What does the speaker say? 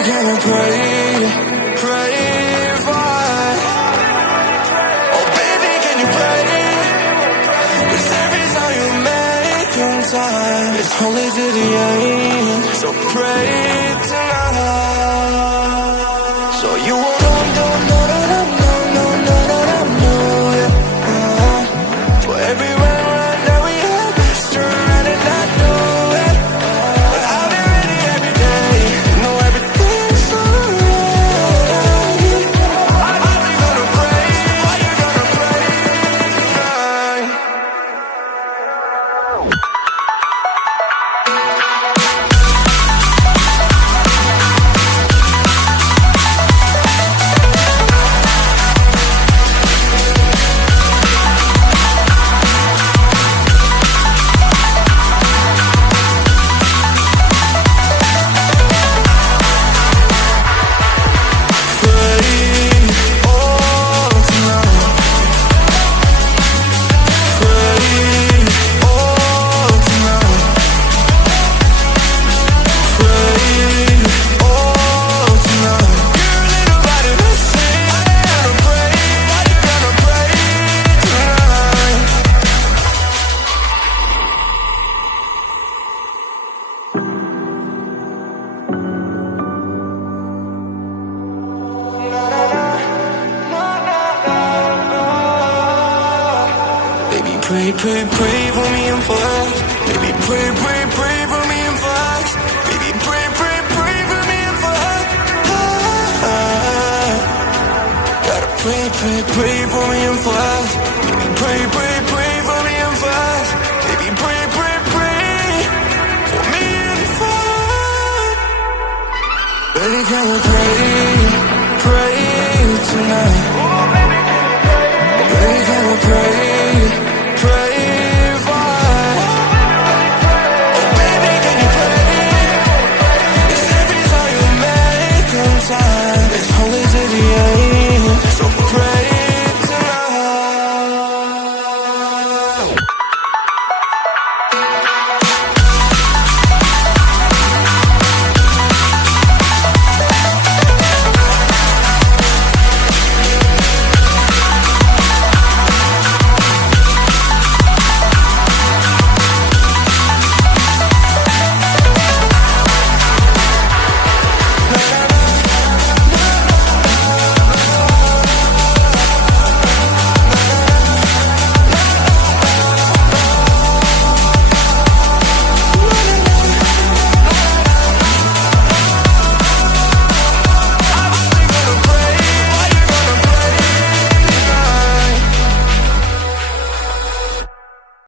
Baby, can you pray, pray for? Oh, baby, can you pray? 'Cause every time you make time, it's only to the end. So pray tonight. So you won't know, for every round that we have, turn and I know it. But I'll be ready every day. Know everything's alright. Are you gonna pray? Are you gonna pray tonight? Pray, pray, pray for me and fast. Baby, pray, pray, pray for me and fast. Baby, pray, pray, pray for me and fast. Gotta pray, pray, pray for me and fast. Baby, pray, pray, pray for me and fast. Baby, pray, pray, pray for me and fast. Baby, can we pray, pray tonight?